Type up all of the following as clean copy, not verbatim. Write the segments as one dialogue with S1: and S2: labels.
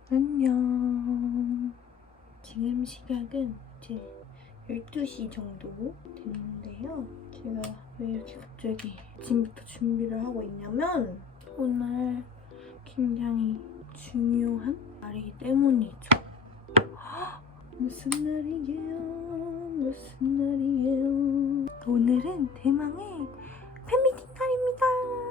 S1: 안녕. 지금 시각은 이제 12시 정도 됐는데요. 제가 왜 이렇게 갑자기 지금부터 준비를 하고 있냐면 오늘 굉장히 중요한 날이기 때문이죠. 무슨 날이게요? 무슨 날이에요? 오늘은 대망의 팬미팅 날입니다.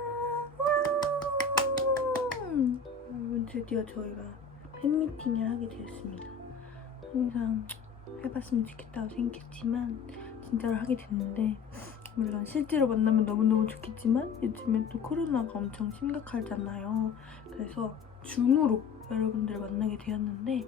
S1: 여러분, 드디어 저희가 팬미팅을 하게 되었습니다. 항상 해봤으면 좋겠다고 생각했지만 진짜로 하게 됐는데, 물론 실제로 만나면 너무너무 좋겠지만 요즘에 또 코로나가 엄청 심각하잖아요. 그래서 줌으로 여러분들 만나게 되었는데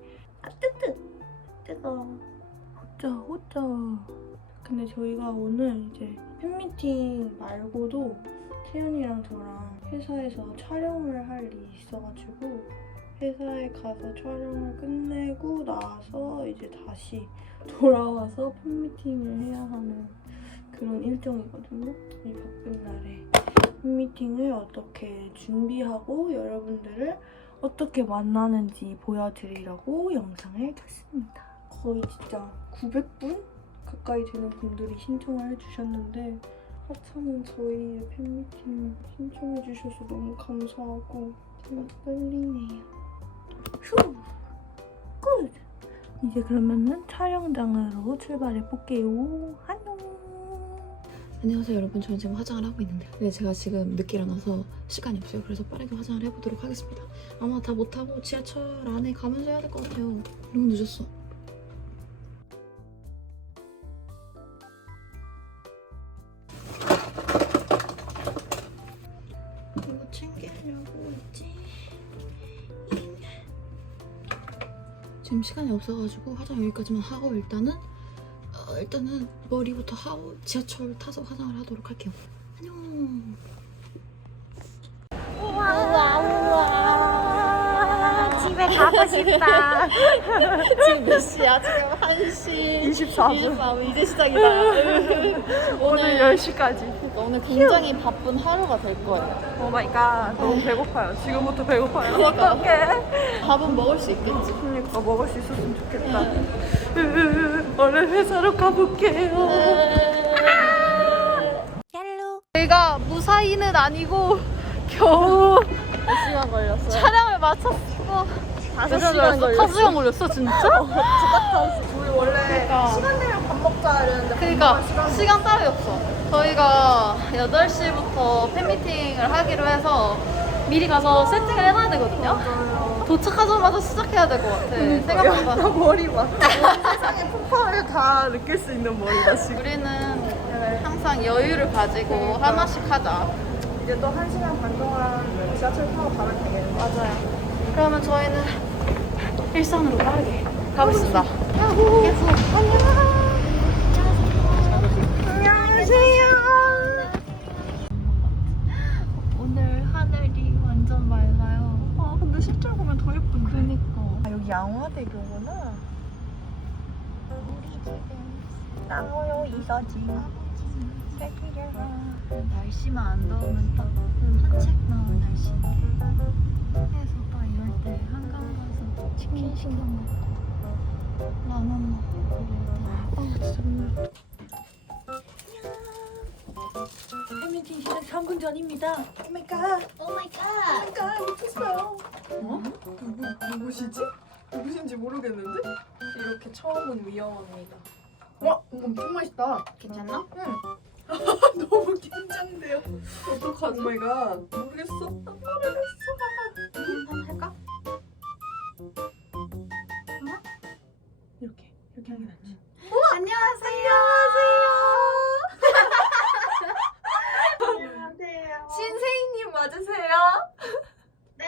S1: 뜨거워. 호짜. 근데 저희가 오늘 이제 팬미팅 말고도 태연이랑 저랑 회사에서 촬영을 할 일이 있어가지고 회사에 가서 촬영을 끝내고 나서 이제 다시 돌아와서 팬미팅을 해야 하는 그런 일정이거든요. 이 바쁜 날에 팬미팅을 어떻게 준비하고 여러분들을 어떻게 만나는지 보여드리려고 영상을 켰습니다. 거의 진짜 900분 가까이 되는 분들이 신청을 해주셨는데 하찮은 저희의 팬미팅 신청해주셔서 너무 감사하고 정말 떨리네요. 휴! 끝! 이제 그러면은 촬영장으로 출발해볼게요. 안녕!
S2: 안녕하세요 여러분, 저는 지금 화장을 하고 있는데 제가 지금 늦게 일어나서 시간이 없어요. 그래서 빠르게 화장을 해보도록 하겠습니다. 아마 다 못하고 지하철 안에 가면서 해야 될 것 같아요. 너무 늦었어. 이거 챙기려고 했지. 지금 시간이 없어가지고 화장 여기까지만 하고 일단은 머리부터 하고 지하철 타서 화장을 하도록 할게요. 안녕.
S3: 우와 집에 가고 싶다.
S2: 지금 몇 시야? 지금 1시
S1: 24분.
S2: 이제 시작이다.
S1: 오늘 10시까지.
S2: 오늘 굉장히 바쁜 하루가 될 거예요.
S1: 오 마이 갓. 너무 배고파요. 지금부터 배고파요.
S2: 그러니까.
S1: 어떡해.
S2: 밥은 먹을 수 있겠지.
S1: 그러니까 먹을 수 있었으면 좋겠다. 얼른 회사로 가볼게요.
S3: 저희가 무사히는 아니고 겨우
S2: 몇 시간 걸렸어요?
S3: 촬영을 마쳤어.
S2: 5시간 걸렸어.
S3: 5시간 걸렸어 진짜?
S1: 우리 원래 시간 되면 밥 먹자 이랬는데
S3: 그러니까 시간 따위 없어. 저희가 8시부터 팬미팅을 하기로 해서 미리 가서 세팅을 해놔야 되거든요. 도착하자마자 시작해야 될 것 같아. 생각보다.
S1: 나 머리 봐. 세상의 폭발을 다 느낄 수 있는 머리다 지금.
S3: 우리는 항상 여유를 가지고 하나씩 하자.
S1: 이제 또 1시간 반 동안 지하철 타고 가면 되겠네.
S3: 맞아요. 그러면 저희는 일산으로 빠르게 가보겠습니다.
S1: 안녕하세요.
S3: 오늘 하늘이 완전 맑아요.
S1: 아 근데 실제로 보면 더 예쁜데.
S3: 그니까.
S1: 아, 여기 양화대교구나.
S3: 우리 집은
S1: 나무요 이서지.
S3: 날씨만 안 더우면 딱 산책 나올 날씨인데 해서 딱 이럴 때 한강 가서 치킨 시켜 먹고 라면 먹고 그럴 때
S1: 진짜 너무 팬미팅 시작 3분 전입니다. 오마이갓. 오마이갓. 미쳤어요. 누구시지? 누구신지 모르겠는데? 이렇게 처음은 위험합니다. 와, 엄청 맛있다.
S3: 괜찮나?
S1: 너무 긴장돼요. 어떡하지? 오마이갓. 모르겠어.
S3: 한번 할까?
S1: 이렇게 하는 게 낫지.
S3: 안녕하세요.
S1: 안녕하세요. 신세희님 맞으세요?
S3: 네.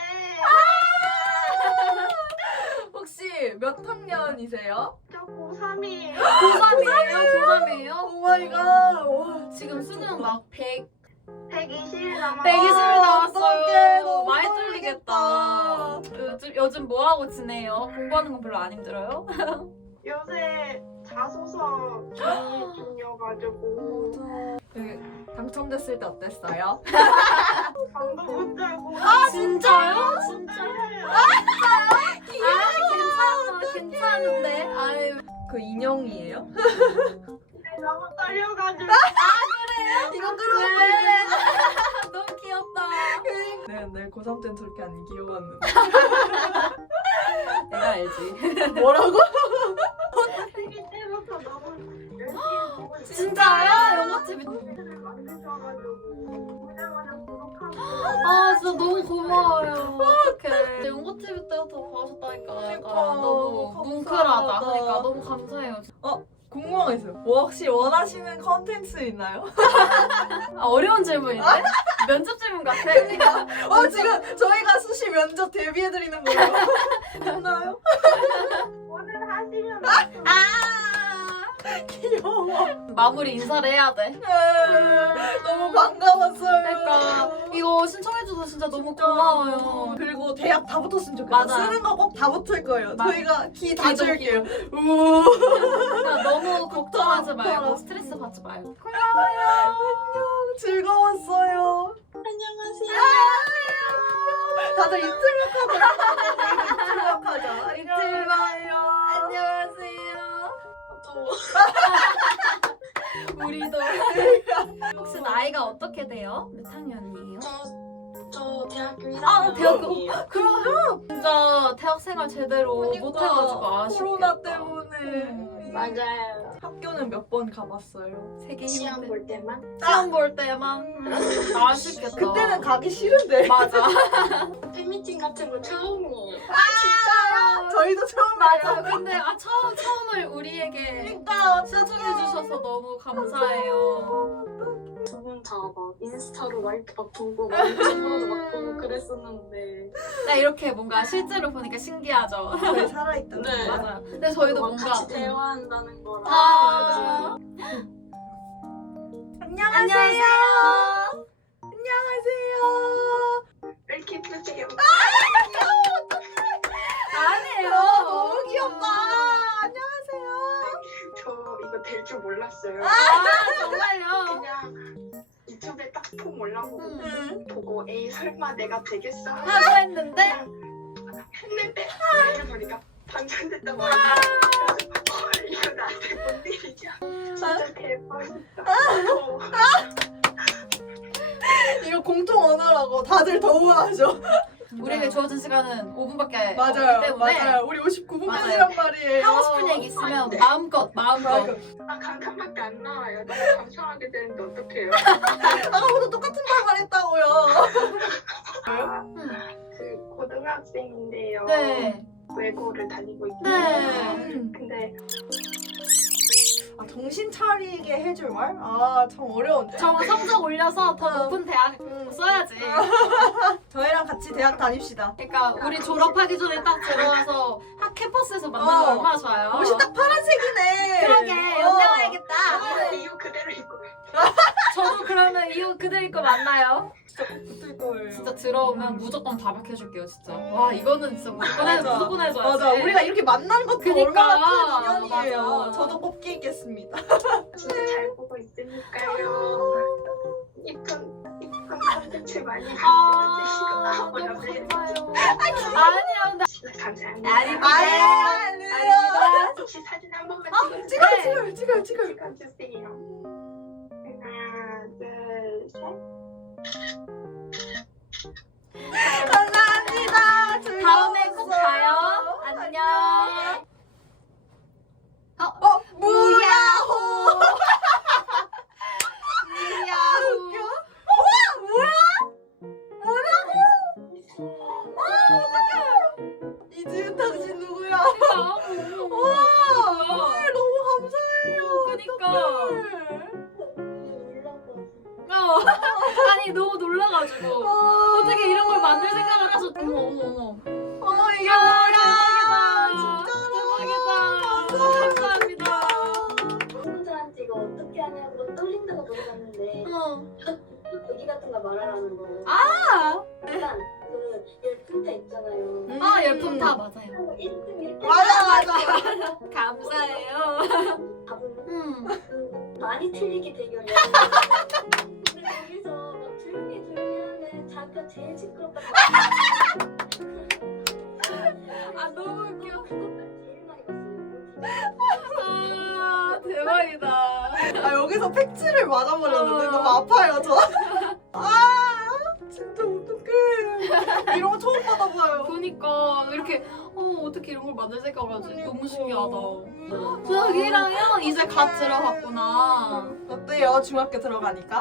S1: 혹시 몇 학년이세요?
S3: 저 고3이에요.
S2: 고3이에요?
S1: 오마이갓.
S3: 지금 수능 막
S2: 120일 남았어요.
S3: 120일 남았어요.
S1: 어떡해, 너무
S3: 많이
S1: 떨리겠다.
S3: 요즘 뭐 하고 지내요? 공부하는 건 별로 안 힘들어요?
S4: 요새 자소서 준비 중이어가지고
S1: 당첨됐을 때 어땠어요?
S4: 잠도 못 자고
S3: 진짜요? 진짜?
S4: 네.
S3: 귀여워.
S1: 그 인형이에요?
S4: 너무 떨려가지고.
S1: 이거 끌어내.
S3: 너무 귀엽다.
S1: 내 고3 때는 저렇게 안 귀여웠는데.
S3: 내가 알지.
S1: 뭐라고?
S4: 생일 때부터 너무 열심히 보고 있어요.
S3: 진짜요? 영어집이.
S4: 를 만드셔가지고 보자마자 구독하고.
S3: 아 진짜 너무 고마워요. 어떡해. 연고TV 때부터 봐주셨다니까.
S1: 그러니까,
S3: 너무
S1: 감사하다.
S3: 뭉클하다. 그러니까 너무 감사해요.
S1: 궁금한 거 있어요. 뭐 혹시 원하시는 컨텐츠 있나요?
S3: 아, 어려운 질문인데? 면접 질문 같아.
S1: 지금 저희가 수시 면접 대비해드리는 거예요. 됐나요?
S4: 오늘 하시면
S1: 귀여워.
S3: 마무리 인사를 해야 돼.
S1: 너무 반가웠어요.
S3: 그러니까 이거 신청해줘서 진짜 너무 고마워요.
S1: 그리고 대학 다 붙었으면 좋겠어요.
S3: 맞아.
S1: 쓰는 거 꼭 다 붙을 거예요.
S3: 맞아.
S1: 저희가 기 다
S3: 기도,
S1: 줄게요.
S3: 기도.
S1: 우.
S3: 그러니까 너무 걱정하지 말고
S1: 걱정.
S3: 스트레스 받지 말고.
S1: 안녕. 즐거웠어요.
S4: 안녕하세요.
S1: 다들 입틀럭하자. 입틀럭하자.
S3: 입틀럭. 안녕하세요. 우리도. 혹시 나이가 어떻게 돼요? 몇 학년이에요?
S4: 저 대학교 1학년.
S3: 아, 대학교. 그러면 진짜 대학생활 제대로 못해가지고 아쉽겠다.
S1: 코로나 때문에.
S4: 맞아요.
S1: 학교는 몇 번 가봤어요.
S3: 세계
S4: 시험
S3: 힘들.
S4: 볼 때만.
S3: 시험 볼 때만. 아쉽겠다.
S1: 그때는 가기 싫은데.
S3: 맞아.
S4: 팬미팅 같은 거 처음이에요.
S1: 저희도 처음
S3: 맞아. 근데 처음을 우리에게
S1: 그러니까
S3: 신청해 주셔서 너무 감사해요.
S4: 두 분 다 막 인스타로 와이프 막 보고 막 유튜브로도 막 보고 그랬었는데.
S3: 나 이렇게 뭔가 실제로 보니까 신기하죠.
S1: 저희 살아있다.
S4: 네.
S3: 맞아요. 근데 저희도
S4: 막
S3: 뭔가
S4: 같이 대화한다는 거랑.
S3: 아,
S1: 안녕하세요. 안녕하세요.
S4: 왜 이렇게 예쁘세요?
S3: 아니에요.
S1: 너무 귀엽다. 안녕하세요.
S4: 저 이거 될 줄 몰랐어요.
S3: 아, 정말요?
S4: 그냥 유튜브에 딱 폼 올라보고
S1: 응.
S4: 보고 에이 설마 내가 되겠어
S3: 하고 했는데
S4: 했는데 얘를 보니까 당첨됐다고 하니까 헐 이거 나한테 뭔 일이냐 진짜 대박이다.
S1: 이거 공통 언어라고 다들 더 우아하죠.
S3: 우리에게 주어진 시간은 5분밖에
S1: 맞아요.
S3: 없기 때문에
S1: 맞아요. 우리 59분까지란 말이에요.
S3: 하고 싶은 얘기 있으면 마음껏 마음껏.
S4: 아 감탄밖에 안 나와요. 너무 감상하게 되는데 어떡해요.
S1: 아까부터 똑같은 말만 했다고요.
S4: 아, 그 고등학생인데요.
S3: 네.
S4: 외고를 다니고 있고
S3: 네.
S4: 근데
S1: 정신 차리게 해줄 말? 참 어려운데.
S3: 저 성적 올려서 더 높은 대학 써야지.
S1: 저희랑 같이 대학 다닙시다.
S3: 그러니까 우리 졸업하기 전에 딱 들어와서 캠퍼스에서 만나면
S1: 어.
S3: 얼마나 좋아요.
S1: 옷이 딱 파란색이네.
S3: 그러게 연대 와야겠다.
S4: 이유 그대로 입고
S3: 저도 그러면 이후 그들 입고 만나요.
S1: 진짜 꼭 붙을 거예요.
S3: 진짜 들어오면 무조건 바박해줄게요 진짜. 와 이거는 진짜
S1: 맞아.
S3: 무조건 해줘야지.
S1: 맞아. 우리가 이렇게 만난 것도
S3: 그니까.
S1: 얼마나 큰 인연이에요.
S3: 맞아.
S1: 저도 뽑기 있겠습니다.
S4: 진짜 잘 보고 있으니까요. 이쁜 컨텐츠 많이
S3: 아
S4: 만들어주시고
S3: 너무
S4: 네.
S3: 감사해요. 아니야 근데
S4: 감사합니다.
S3: 아닙니다.
S1: 아니에요.
S4: 혹시 사진 한 번만
S1: 찍어요. 찍어요.
S4: 찍어주세요. 하나, 둘, 셋.
S1: 감사합니다.
S3: 다음에 꼭 봐요. 안녕.
S1: 무야호. 웃겨. 이지은 당신 누구야? 와, 너무 감사해요.
S3: 그니까.
S1: 어떡해.
S3: 아니 너무 놀라가지고 어떻게 이런 걸 만들 생각을 하셨? 어머 어머 어머.
S1: 이게
S3: 아,
S1: 뭐야?
S3: 대박이다. 감사합니다.
S5: 친구들한테 이거 어떻게 하냐고 떨린다고 물어봤는데 얘기 같은 거 말하라는 거예요.
S3: 아,
S5: 일단 그 열풍타 있잖아요.
S3: 아 열풍 다 맞아요.
S5: 1등 1등
S1: 맞아.
S3: 감사해요.
S5: 답은
S3: 음.
S5: 많이 틀리게 대결이야. 근데 거기서 막 조용히 하면 자기가 제일 시끄럽다고.
S3: 아 너무 웃겨.
S5: 그것만 제일 많이 봤어요.
S2: 대박이다.
S1: 아 여기서 팩트를 맞아버렸는데 너무 아파요 저. 아 진짜 어떡해. 이런 거 처음 받아봐요.
S2: 보니까 이렇게 어떻게 이런 걸 만들 생각을 하지? 너무 신기하다.
S1: 음.
S2: 저기랑은 이제 갓 들어갔구나.
S1: 어때요 중학교 들어가니까?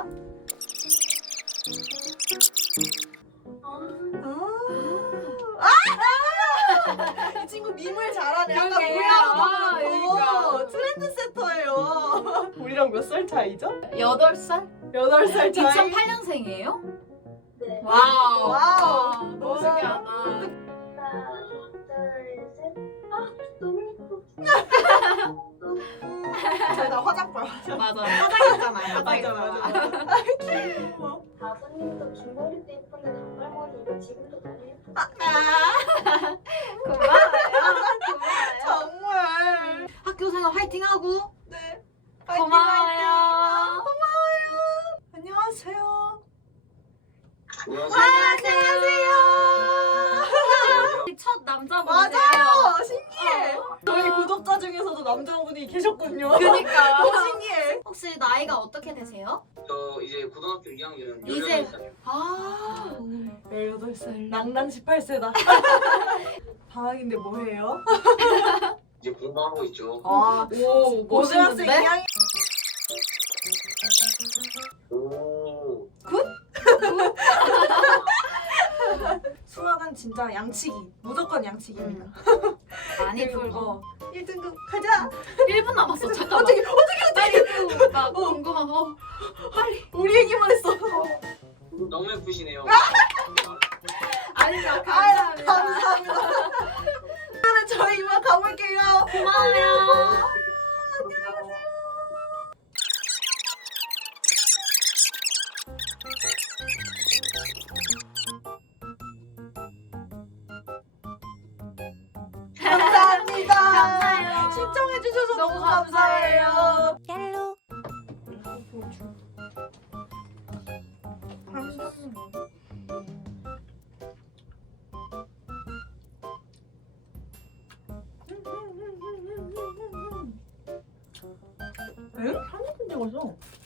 S1: 이 친구 밈을 잘하네. 아까
S2: 그러게.
S1: 모양
S2: 그러니까.
S1: 트렌드 세터예요. 우리랑 몇 살 차이죠?
S2: 8살?
S1: 8살 차이.
S2: 2008년생이에요?
S5: 네.
S2: 와우.
S1: 와우.
S2: 너무 신기하다.
S5: 하나, 둘, 셋. 아, 너무 예뻐.
S1: 제가 화장과
S2: 맞아. 화장했잖아요.
S1: 맞아 맞아. 귀여워.
S5: 아버님도 긴 머리 때 예쁜데 단발머리 이거 지금도 너무 예뻐.
S2: 고마워요.
S1: 정말.
S2: 학교 생활 화이팅하고.
S1: 네.
S2: 고마워요.
S1: 안녕하세요.
S4: 안녕하세요.
S2: 첫 남자분이세요.
S1: 맞아요. 신기해. 저희 구독자 중에서도 남자분이 계셨군요.
S2: 그니까.
S1: 너무 신기해.
S2: 혹시 나이가 어떻게 되세요?
S4: 저 이제 고등학교 2학년
S2: 이제-
S4: 18살.
S2: 아.
S1: 18살. 낭낭 18세다. 방학인데 뭐 해요?
S4: 이제 공부하고 있죠.
S1: 아,
S2: 오,
S1: 고등학생
S2: 멋있는데?
S1: 2학년.
S4: 오.
S1: 수학은 진짜 양치기. 무조건 양치기입니다.
S2: 많이
S1: 그리고
S2: 풀고.
S1: 1등급 가자.
S2: 1분 남았어. 잠깐만.
S1: 어떻게
S2: 빨리 나 궁금한 빨리.
S1: 우리 얘기만 했어.
S4: 너무 예쁘시네요.
S2: 아니요.
S1: 감사합니다. 그러면 저희 이만 가볼게요.
S2: 고마워요.
S1: 감사합니다.
S2: 감사해요.
S1: 신청해주셔서 너무
S2: 너무
S1: 감사해요. 응? 한입 찍어서.